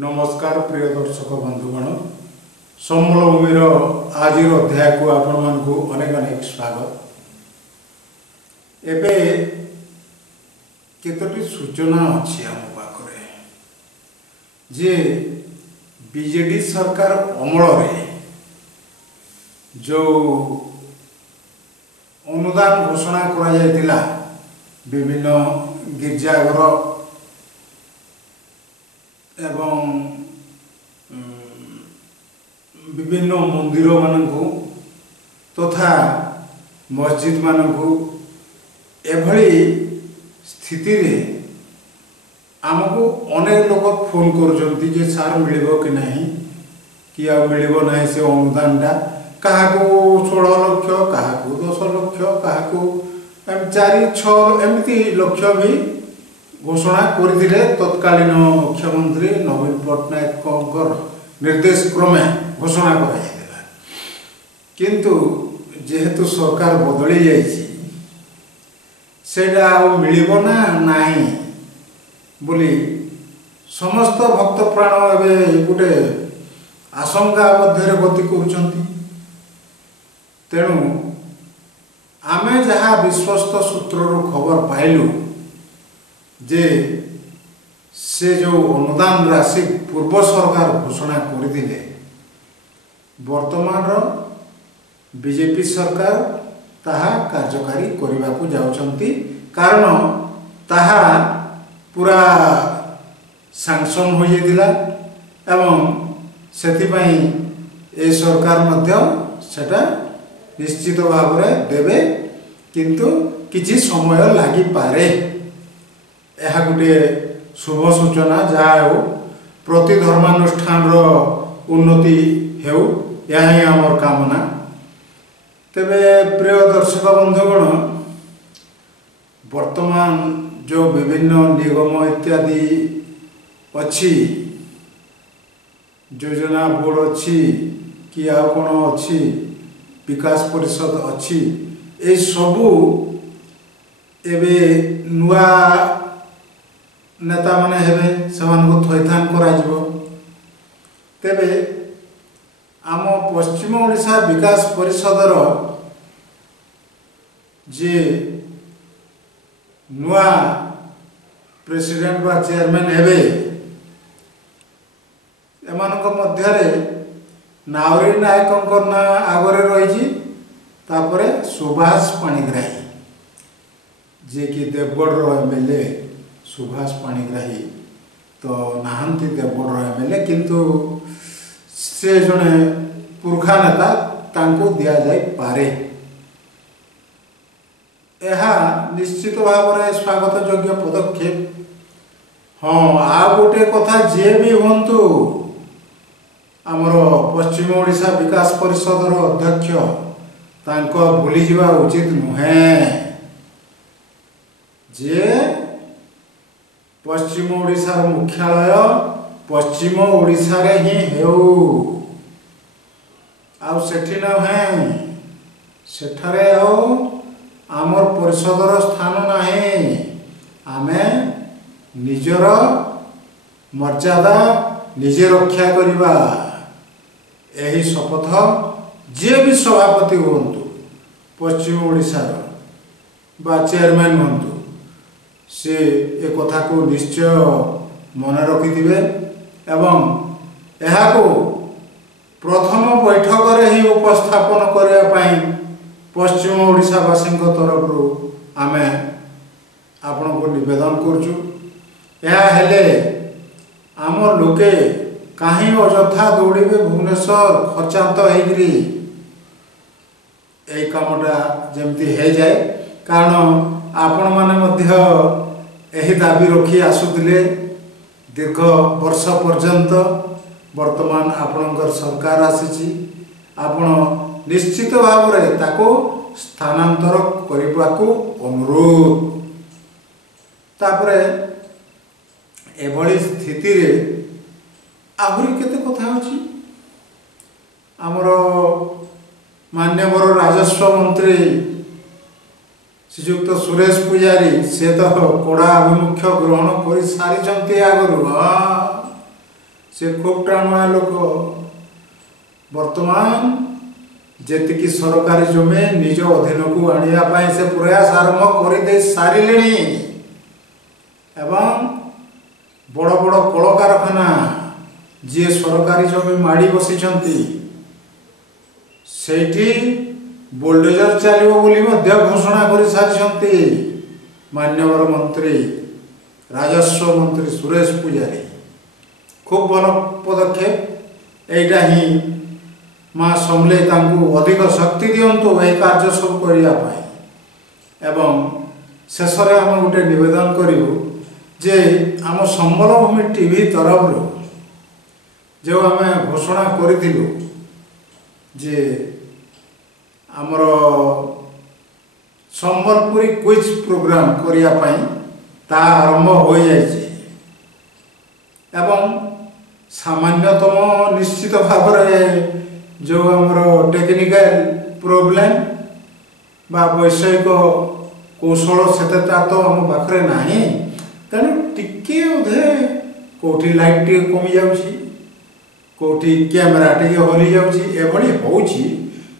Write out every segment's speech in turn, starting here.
नमस्कार प्रिय दर्शक बंधुगण सम्बल भूमिर आज अध्याय को आपण मानकु अनेक अनेक स्वागत। एबे केतोटी सूचना अछि हम पाखरे जे बीजेडी सरकार अमल रे जो अनुदान घोषणा करा जायतिला विभिन्न गिरजाघर एवं विभिन्न मंदिर मानकु तथा मस्जिद मानकु एभली स्थिति रे आमको अनेक लोग फोन करजंती जे सार मिलिबो कि नहीं कि आ मिलिबो नहीं से अनुदान टा काहाको 16 लाख काहाको 10 लाख काहाको 4-6 एमती लक्ष भी घोषणा करथिले तत्कालीन मुख्यमंत्री नवीन पट्टनायक निर्देश क्रमे घोषणा करा जायतिला किंतु जेहेतु सरकार बदली जायछि सेटा मिलिबो ना नाही बोली समस्त भक्त प्राण एबे गोटे आशंका मध्य गति करुछंती। तेणु आमे जहाँ विश्वस्त सूत्रर खबर पाइलु जे से जो अनुदान राशि पूर्व सरकार घोषणा करथिले वर्तमान बीजेपी सरकार ताहा कार्यकारी करने को जाउछंती कारण ताहा पूरा सैंक्शन हो जाइतिला एवं सेथिपई ए सरकार मध्य सेटा निश्चित भाव में देवे किंतु किछि समय लागि पारे। यह गोटे शुभ सूचना जहाँ हो प्रति धर्मानुष्ठान उन्नति हेउ यही आमर कामना। तेबे प्रिय दर्शक बंधुगण वर्तमान जो विभिन्न निगम इत्यादि अच्छी योजना बोर्ड अच्छी कि आ कौन अच्छी विकास परिषद अच्छी ए सबू एबे नुआ नेता माने हेबे सेमानको थैथान करा जिवो। तेबे आम पश्चिम ओडिशा विकास परिषदर जे नुआ प्रेसिडेंट बा चेयरमैन हेबे एमानको मध्यरे नावरी नायकंकर ना आगरे रही तापरे सुभाष पाणिग्राही जे कि देवगढ़ एमएलए सुभाष पाणिग्राही तो नाहंती देवगढ़ एमएलए किंतु से जने पुरखा नेता तांको दिया जाय पारे। एहा निश्चित भाव में स्वागत योग्य पदक्षेप। हाँ आ गोटे कथा जे भी हंतु आमर पश्चिम ओडिशा विकास परिषदर अध्यक्ष तांको भूली जिबा उचित नुहे जे पश्चिम ओडिशा मुख्यालय पश्चिम ओडिशा रे ही हेउ आ सेठी न है सेठारे हो आमर परिषदर स्थान नाही। आमे निजर मर्यादा निजे रक्षा करिबा एही शपथ जे भी सभापति होंतु पश्चिम ओडिशा बा चेयरमैन होंतु से ए कथा को निश्चय मन रखिथिबे एवं एहाको प्रथम बैठक रे ही उपस्थापन करिया पई पश्चिम ओडिशा वासी तरफ आमे आपण को निवेदन करछु। यह हेले आमर लोके कहीं अଯଥା दौड़े भुवनेश्वर खर्चांत होगी यही कामटा जमती हो जाए कारण आपण माने मध्य एही दाबी रखी आसुतिले दीर्घ वर्ष पर्यंत वर्तमान आपणकर सरकार आसीची आपण निश्चित भाव में ताको स्थानांतर करने को अनुरोध। तापरे एभली स्थिति रे आहुरी केते कथा अछि आमर मान्यवर राजस्व मंत्री श्रीयुक्त सुरेश पुजारी से तो कड़ा आभिमुख्य ग्रहण कर सारी आगु से खूब टाणुआ लोक वर्तमान जेतिकी सरकारी जमी निज अधीन को आने से प्रयास आरंभ कर सारे एवं बड़ बड़ कल कारखाना जी सरकारी जमी माड़ी बसी से बुलडोजर चलो घोषणा कर सारी मान्यवर मंत्री राजस्व मंत्री सुरेश पूजारी खूब भल पदक्षेप एटा ही माँ समले अधिक शक्ति दिंतु यह कार्य सब करने एवं शेष आम गोटे नवेदन करूँ जे आम संबलभूमि टीवी तरफ जो आम घोषणा करूँ जे आमर संबलपुरी क्विज प्रोग्राम करने ता आरंभ हो जाए एवं सामान्यतम निश्चित भाव जो आमर टेक्निकल प्रोब्लेम बा वैषयिक कौशल से तो आम पाखे ना तेणु टिके बोधे कौटी लाइट टे कमी जाऊँगी कौटी कैमेरा टे हली जाऊँगी होची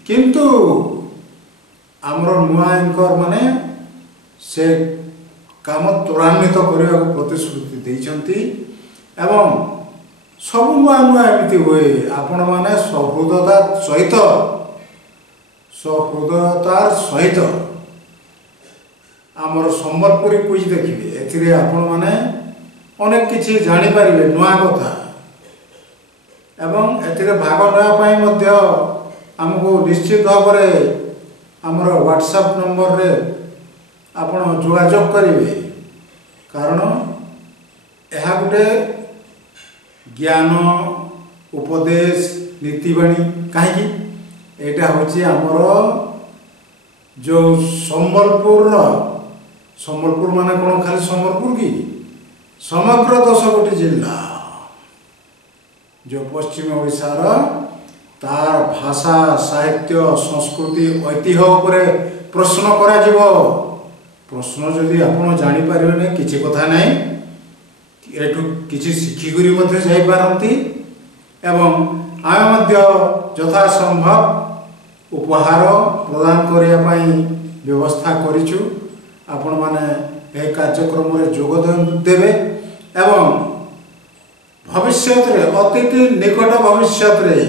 किंतु आमर नुआ एंकर माने से काम त्वरान्वित करने को प्रतिश्रुति देइछंती एवं सब नुआ नुआ एमती हुए आपण माने सहृदयतार सहित आमर संबलपुरी क्विज देखिए एथिरे आपण माने अनेक किछि जानि पारिबे नुआ कथा एवं एथिरे भाग नेबा पई मध्य हमको निश्चित भाव में आमर व्हाट्सएप नंबर रे आपण जोगाजोग करेंगे कारण यह गोटे ज्ञान उपदेश नीतिवाणी कहीं यहाँ हूँ आमर जो संबलपुर माने कौन खाली संबलपुर की समग्र 10 गोटी जिला जो पश्चिम ओडिशार तार भाषा साहित्य संस्कृति ऐतिह्य उपरे प्रश्न करा जीवो प्रश्न जदि आपण जानि पारिबे किछि कथा नाही एठु किछि शिखिकरी मध्ये जाई पारंती एवं आमे मध्ये यथा संभव उपहार प्रदान करिया पई व्यवस्था करिछु आपण माने ए कार्यक्रम रे योगदान देबे एवं भविष्य रे अति निकट भविष्य रे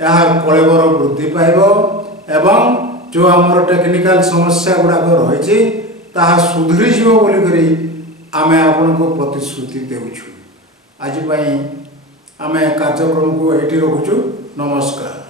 यह कलेवर वृद्धि पाइब एवं जो आमर टेक्निकल समस्या गुड़ाक रही सुधरी जीव बोली आम आपण को प्रतिश्रुति देउछु आज आम कार्यक्रम को ये रखुचु नमस्कार।